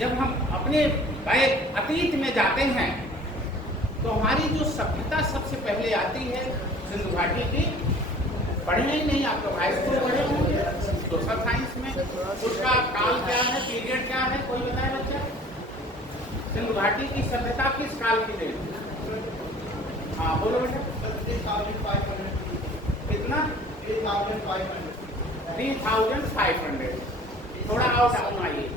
जब हम अपने अतीत में जाते हैं तो हमारी जो सभ्यता सबसे पहले आती है सिंधु घाटी की। पढ़े ही नहीं आप तो हाई स्कूल पढ़े होंगे सोशल साइंस में, उसका काल क्या है, पीरियड क्या है, कोई बताए बच्चा? सिंधु घाटी की सभ्यता किस काल की रही? हाँ बोलो बेटा। 3500 कितना? 3500 3500। थोड़ा और डाउन आइए।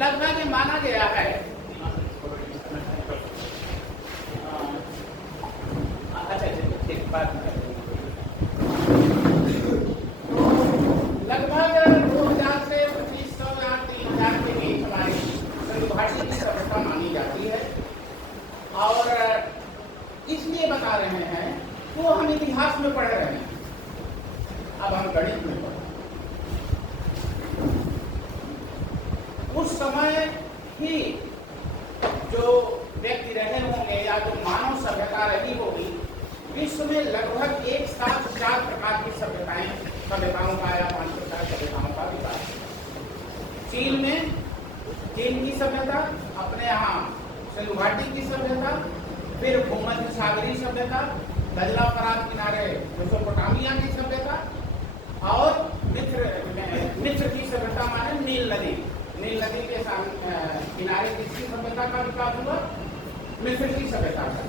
लगभग ये माना गया है, अच्छा ठीक बात, लगभग 2000 से 2500 या 3000 के बीच हमारी सिंधु घाटी की सभ्यता मानी जाती है। और इसलिए बता रहे हैं वो हम इतिहास में पढ़ रहे हैं, अब हम गणित में पढ़। उस समय ही जो व्यक्ति रहे होंगे या जो मानव सभ्यता रही होगी, विश्व में लगभग एक साथ 4 प्रकार की सभ्यताओं का या 5 प्रकार सभ्यताओं का विकास। चीन में चीन की सभ्यता, अपने यहाँ सिंधु घाटी की सभ्यता, फिर भूमध्य सागरीय सभ्यता, दजला फरात किनारे मेसोपोटामिया की सभ्यता, और मिस्र की सभ्यता माने नील नदी के किनारे किसकी सभ्यता का विकास हुआ? मिस्र की सभ्यता का।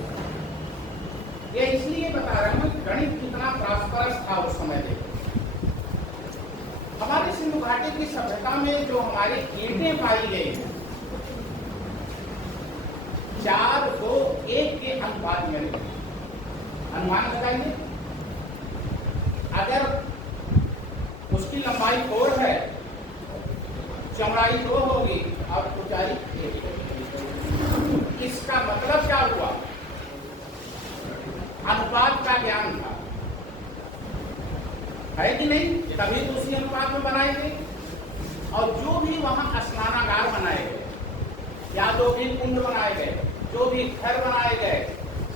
ये इसलिए बता रहा हूं कि गणित कितना प्रॉस्परस था उस समय देखो। हमारी सिंधु घाटी की सभ्यता में जो हमारी ईंटें पाई गई 4:2:1 के अनुपात में रही। अनुमान लगाइए, अगर उसकी लंबाई 4 है, चौड़ाई 2 होगी और ऊंचाई 1। इसका मतलब क्या हुआ? अनुपात का ज्ञान था, है कि नहीं? तभी तो उसी अनुपात में बनाई गई। और जो भी वहां स्नानागार बनाए गए या जो भी कुंड बनाए गए, जो भी घर बनाए गए,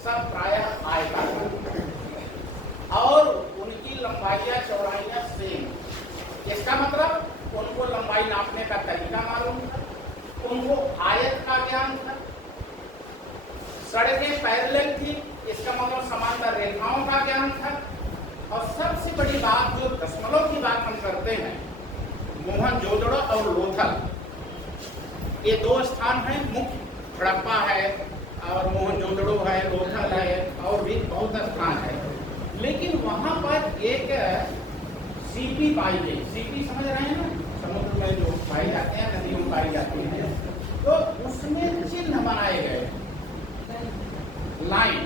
सब प्रायः आयताकार और उनकी लंबाइयां चौड़ाइयां सेम। इसका मतलब उनको लंबाई नापने का तरीका मालूम था, उनको आयत का ज्ञान था, सड़कें पैरेलल थी, इसका मतलब समांतर रेखाओं का ज्ञान था। और सबसे बड़ी बात जो दशमलव की बात हम करते हैं, मोहनजोदड़ो और लोथल, ये 2 स्थान हैं मुख्य। हड़प्पा है और मोहनजोदड़ो है, लोथल है, और भी बहुत स्थान है। लेकिन वहां पर एक सीपी पाई गई। सीपी समझ रहे हैं ना, समुद्र में जो पाई जाते हैं, नदियों में पाई जाती है, तो उसमें चिन्ह बनाए गए, लाइन।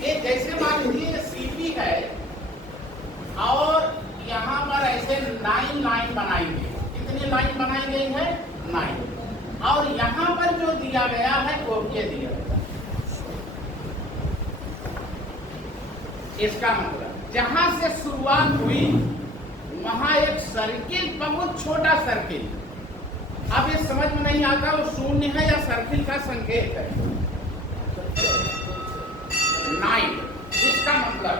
ये जैसे मान लीजिए सीपी है और यहाँ पर ऐसे 9 लाइन बनाई गई। कितनी लाइन बनाई गई है? 9। और यहाँ पर जो दिया गया है वो ये दिया गया। इसका मतलब जहां से शुरुआत हुई वहां एक सर्किल, बहुत छोटा सर्किल। अब ये समझ में नहीं आता वो शून्य है या सर्किल का संकेत है। 9 इसका मतलब,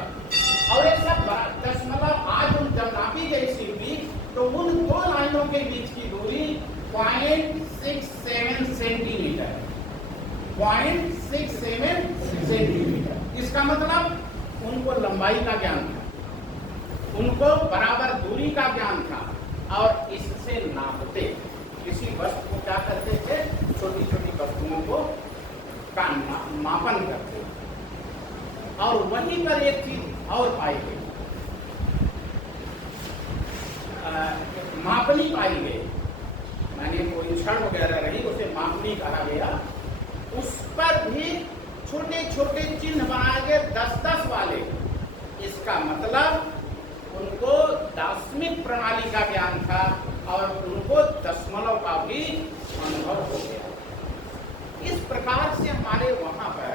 और ये सब दशमलव। आज हम जब नापी गई सीपी तो उन 2 लाइनों के बीच की दूरी 0.67 सेंटीमीटर। 0.67 सेंटीमीटर। इसका मतलब उनको लंबाई का ज्ञान था, उनको बराबर दूरी का ज्ञान था, और इससे नापते। किसी वस्तु को क्या करते थे? छोटी छोटी वस्तुओं को का मापन करते। और वहीं पर एक चीज और पाई गई, मापनी पाई गई, माने कोई क्षण वगैरह रही, उसे मापनी कहा गया। उस पर भी छोटे छोटे चिन्ह बनाए गए, 10-10 वाले। इसका मतलब उनको दार्शनिक प्रणाली का ज्ञान था और उनको दशमलव का भी अनुभव हो गया। इस प्रकार से हमारे वहां पर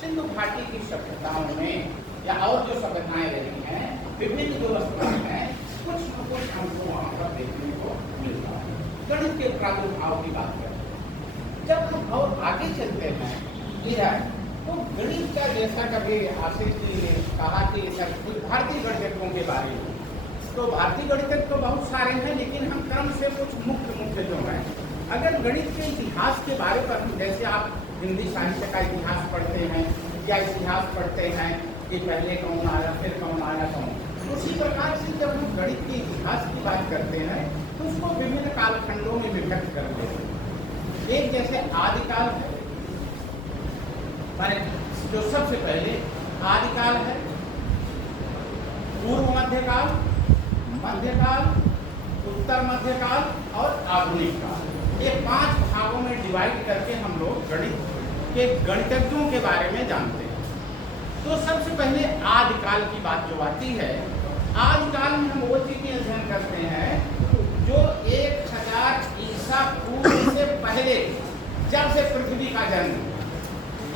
सिंधु घाटी की सभ्यताओं में या और जो सभ्यताएं रही हैं, विभिन्न जो व्यवस्थाएं हैं, कुछ न कुछ हमको वहां पर देखने को मिलता है। गणित के प्रादुर्भाव की बात करें, जब हम और आगे चलते हैं, तो गणित का जैसा कभी आशीष जी ने कहा कि सर कुछ भारतीय गणितज्ञों के बारे में, तो भारतीय गणितज्ञ तो बहुत सारे हैं, लेकिन हम क्रम से कुछ मुख्य जो हैं, अगर गणित के इतिहास के बारे पर हम, जैसे आप हिंदी साहित्य का इतिहास पढ़ते हैं या इतिहास पढ़ते हैं कि पहले कौन आया फिर कौन आया कौन, उसी प्रकार से जब हम गणित के इतिहास की बात करते हैं तो उसको विभिन्न कालखंडों में विभक्त करते हैं। एक जैसे आदिकाल है, माने जो सबसे पहले आदिकाल है, पूर्व मध्यकाल, मध्यकाल, उत्तर मध्यकाल और आधुनिक काल, ये 5 भागों में डिवाइड करके हम लोग गणित के गणितज्ञों के बारे में जानते हैं। तो सबसे पहले आदिकाल की बात जो आती है, आदिकाल में हम वो चीजें अध्ययन करते हैं जो 1000 ईसा पूर्व से पहले, जब से पृथ्वी का जन्म,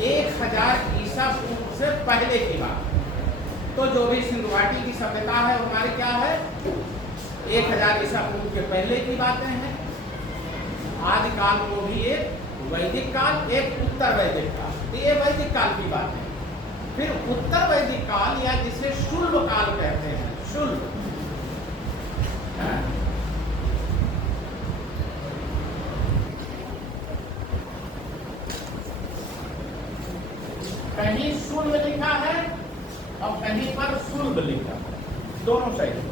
1000 ईसा पूर्व से पहले की बात। तो जो भी सिंधु घाटी की सभ्यता है हमारी क्या है, 1000 ईसा पूर्व के पहले की बातें हैं। आदिकाल को भी एक वैदिक काल, एक उत्तर वैदिक काल, तो ये वैदिक काल की बात है। फिर उत्तर वैदिक काल या जिसे शुल्ब काल कहते हैं, शुल्ब, कहीं शुल्ब लिखा है और कहीं पर शुल्ब लिखा है, दोनों सही।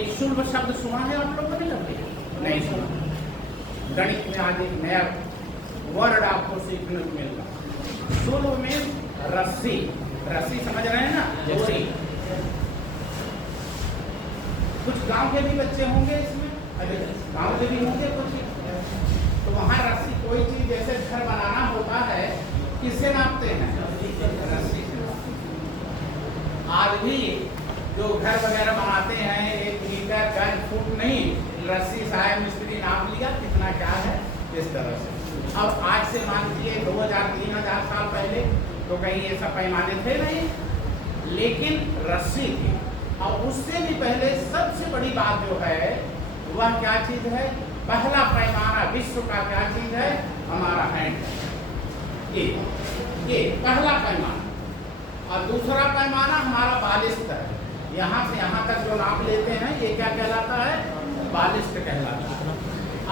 एक शुल्ब शब्द सुना है आप लोगों ने? नहीं सुना। गणित में आज एक नया वर्ड आपको सीखने को मिल रहा। शुल्ब में रस्सी, रस्सी समझ रहे हैं ना, डोरी। कुछ गांव के भी बच्चे होंगे इसमें, अरे गांव के भी होंगे कुछ, तो वहां रस्सी, कोई चीज जैसे घर बनाना होता है किससे नापते हैं? रस्सी से। आज भी जो घर वगैरह बनाते हैं 1 मीटर गज फुट नहीं, रस्सी साहब मिस्त्री नाप लिया कितना क्या है, इस तरह से। अब आज से मान लीजिए 2000-3000 साल पहले तो कहीं ये सब पैमाने थे नहीं, लेकिन रस्सी थी। और उससे भी पहले सबसे बड़ी बात जो है वह क्या चीज है, पहला पैमाना विश्व का क्या चीज है, हमारा हैंड, ये पहला पैमाना। और दूसरा पैमाना हमारा बालिस्ट है, यहाँ से यहाँ तक जो नाप लेते हैं ये क्या कहलाता है, बालिस्ट कहलाता है।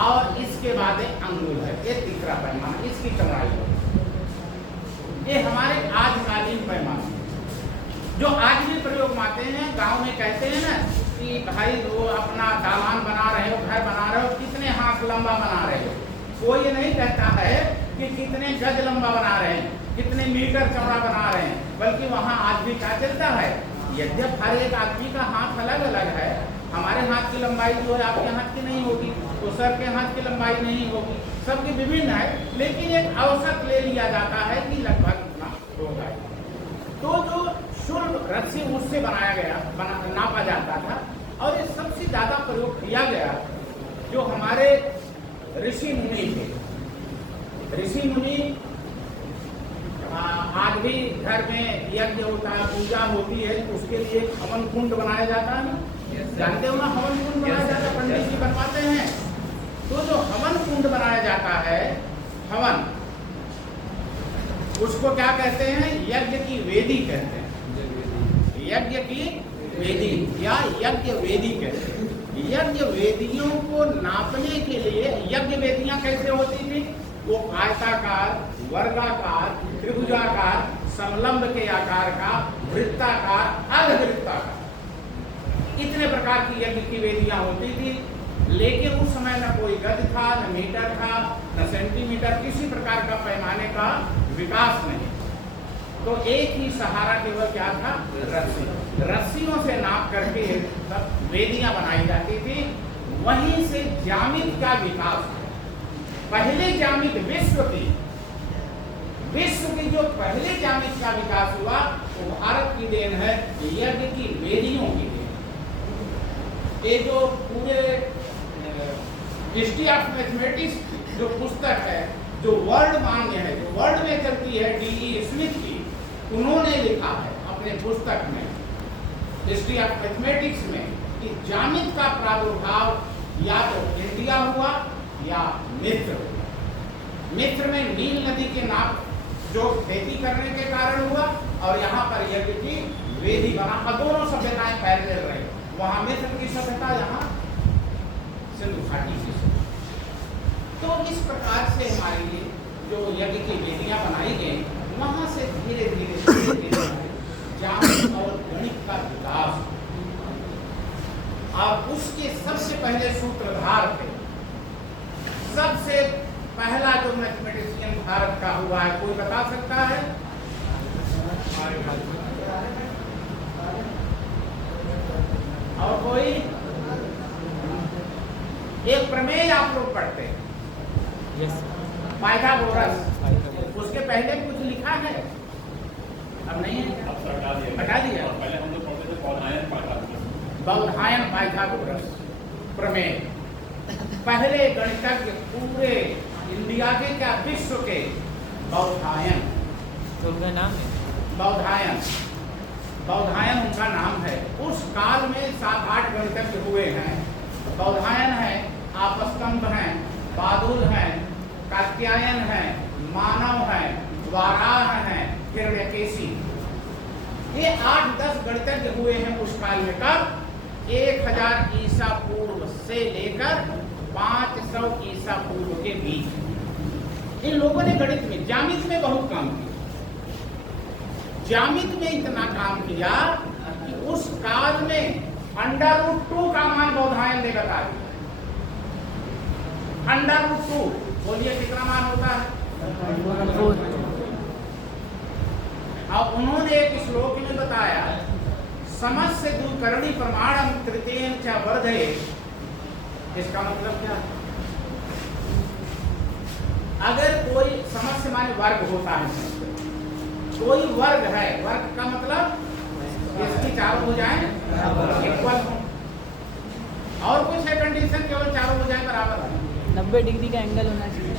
और इसके बाद अंगुल है, ये तीसरा पैमाना, इसकी चौड़ाई है। ये हमारे आजकालीन पैमाने जो आज भी प्रयोग में आते हैं। गांव में कहते हैं ना कि भाई वो अपना दालान बना रहे हो, घर बना रहे हो, कितने हाथ लंबा बना रहे हो। कोई ये नहीं कहता है कि कितने गज लंबा बना रहे हैं, कितने मीटर चौड़ा बना रहे हैं, बल्कि वहाँ आज भी क्या चलता है, यद्यप हर एक आदमी का हाथ अलग अलग है, हमारे हाथ की लंबाई जो है आपके हाथ की नहीं होगी, तो सर के हाथ की लंबाई नहीं होगी, सबकी विभिन्न है, लेकिन एक औसत ले लिया जाता है कि लगभग इतना होगा। तो जो शुल्ब रस्सी उससे बनाया गया, नापा जाता था। और ये सबसे ज्यादा प्रयोग किया गया जो हमारे ऋषि मुनि थे। ऋषि मुनि आज भी घर में यज्ञ होता है, पूजा होती है, उसके लिए हवन कुंड बनाया जाता है ना, जानते हो ना, हवन कुंड बनाया जाता है, पंडित जी बनवाते हैं। तो जो हवन कुंड बनाया जाता है, हवन, उसको क्या कहते हैं, यज्ञ की वेदी कहते हैं, यज्ञ की वेदी या यज्ञ वेदी कहते हैं। यज्ञ वेदियों को नापने के लिए, यज्ञ वेदियां कैसे होती थी, वो आयताकार, वर्गाकार, त्रिभुजाकार, समलंब के आकार का, वृत्ताकार, अर्धवृत्ताकार, इतने प्रकार की यज्ञ की वेदियां होती थी। लेकिन उस समय न कोई गज था, न मीटर था, न सेंटीमीटर, किसी प्रकार का पैमाने का विकास नहीं। तो एक ही सहारा केवल क्या था, रस्सी। रस्सियों से नाप करके सब वेदियां बनाई जाती थी। वहीं से ज्यामिति का विकास, पहले ज्यामिति विश्व की जो पहले ज्यामिति का विकास हुआ वो भारत की देन है, यज्ञ की वेदियों की देन। ये जो पूरे हिस्ट्री ऑफ मैथमेटिक्स जो पुस्तक है, जो वर्ल्ड मान्य है, जो वर्ल्ड में चलती है, D.E. स्मिथ की, उन्होंने लिखा है अपने पुस्तक में हिस्ट्री ऑफ मैथमेटिक्स में कि ज्यामिति का प्रादुर्भाव या तो इंडिया हुआ या मिस्र हुआ। मिस्र में नील नदी के नाप जो खेती करने के कारण हुआ, और यहाँ पर यज्ञ की वेदी बना, और दोनों सभ्यताएं पैरेलल रही। वहां मिस्र की सभ्यता, यहाँ सिंधु घाटी की सभ्यता। तो इस प्रकार से हमारे लिए जो यज्ञ की वेदियां बनाई गई, वहां से धीरे धीरे ज्ञान और गणित का विकास। और उसके सबसे पहले सूत्रधार थे, सबसे पहला जो मैथमेटिशियन भारत का हुआ है, कोई बता सकता है? और कोई? एक प्रमेय आप लोग पढ़ते हैं, पाइथागोरस। उसके पहले कुछ लिखा है? अब नहीं है, हटा दिया। पहले हम लोग पढ़ते थे बौधायन पाइथागोरस। बौधायन पाइथागोरस प्रमेय, पहले गणितज्ञ पूरे इंडिया के, क्या विश्व के, बौधायन। तो उनका नाम है बौधायन, बौधायन उनका नाम है। उस काल में 7-8 गणितज्ञ हुए हैं। बौधायन है, आपस्तंभ हैं, बादुल हैं, कात्यायन हैं, मानव हैं, वाराह हैं, हिरण्यकेशी। ये 8-10 गणितज्ञ हुए हैं उस काल में। कब? 1000 ईसा पूर्व से लेकर 500 ईसा पूर्व के बीच। इन लोगों ने गणित में, ज्यामिति में बहुत काम किया। ज्यामिति में इतना काम किया कि उस काल में √2 का मान बौधायन ने बता दिया। √2, बोलिए कितना मान होता है? अब उन्होंने एक श्लोक में बताया, समस्य द्विकरणी प्रमाणम तृतीयं च वर्धयेत्। इसका मतलब क्या है? अगर कोई समस्य माने वर्ग होता है, कोई वर्ग है, वर्ग का मतलब इसकी चारों भुजाएं इक्वल हो, और कुछ है कंडीशन, केवल चारों भुजाएं बराबर है। 90 डिग्री का एंगल होना चाहिए,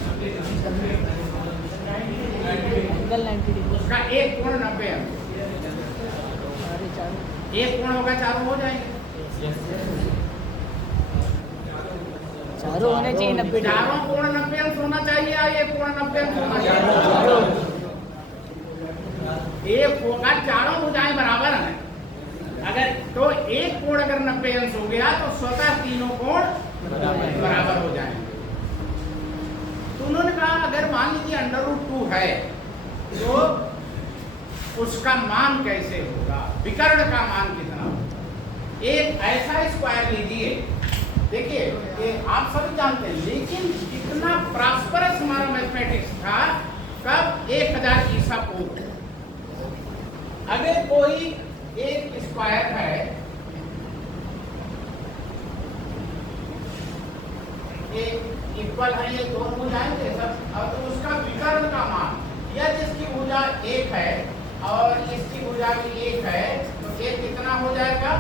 एंगल 90 डिग्री। उसका एक कोण 90 अंश, अरे चारों, एक कोण होगा, चारों हो जाएंगे। चारों होने चाहिए 90 डिग्री। चारों कोण 90 अंश होना चाहिए, या एक कोण 90 अंश होना चाहिए? एक होगा, चारों भुजाएं बराबर हैं। अगर तो एक कोण अगर 90 अंश हो गया तो स्वतः तीनों कोण बराबर हो जाएंगे। तो उन्होंने कहा, अगर मान लीजिए √2 है तो उसका मान कैसे होगा, विकर्ण का मान कितना? एक ऐसा स्क्वायर लीजिए, देखिए ये आप सब जानते हैं, लेकिन कितना प्रॉस्परस हमारा मैथमेटिक्स था कब? 1000 ईसा पूर्व। अगर कोई एक स्क्वायर है, एक इक्वल है, ये दोनों भुजाएं सब, और तो उसका विकर्ण का मान, या जिसकी भुजा 1 है और इसकी भुजा भी 1 है, तो ये कितना हो जाएगा?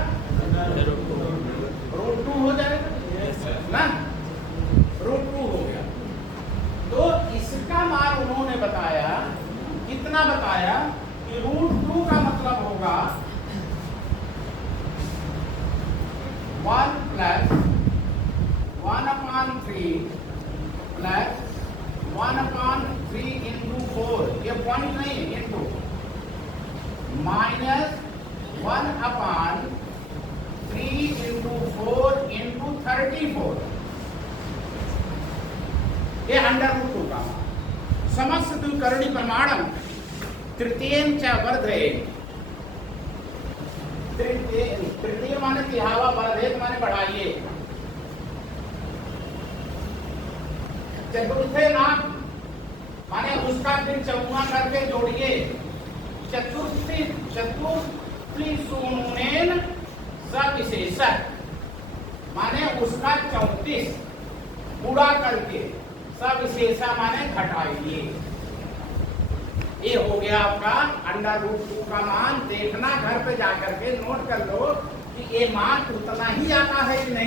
√2 हो जाएगा ना, √2 हो गया। तो इसका मान उन्होंने बताया, कितना बताया कि √2 का मतलब होगा 1 + 1/3 + 1/3 × 4, ये पॉइंट नहीं है, इंटू -1/3 × 4 × 34, ये √2 का मान। समस्त द्विकरणी प्रमाणम तृतीयं च वर्धयेत्। तृतीय माने तिहावा, वर्धयेत् माने बढ़ाइए। चतुर्थे नाम माने उसका फिर चौगुना करके जोड़िए। चतुर्थी सुनेन सविशेषक माने उसका 34 पूरा करके, सविशेषा माने घटाइए। ये हो गया आपका √2 का मान। देखना घर पे जाकर के नोट कर लो कि ये मान उतना ही आता है कि नहीं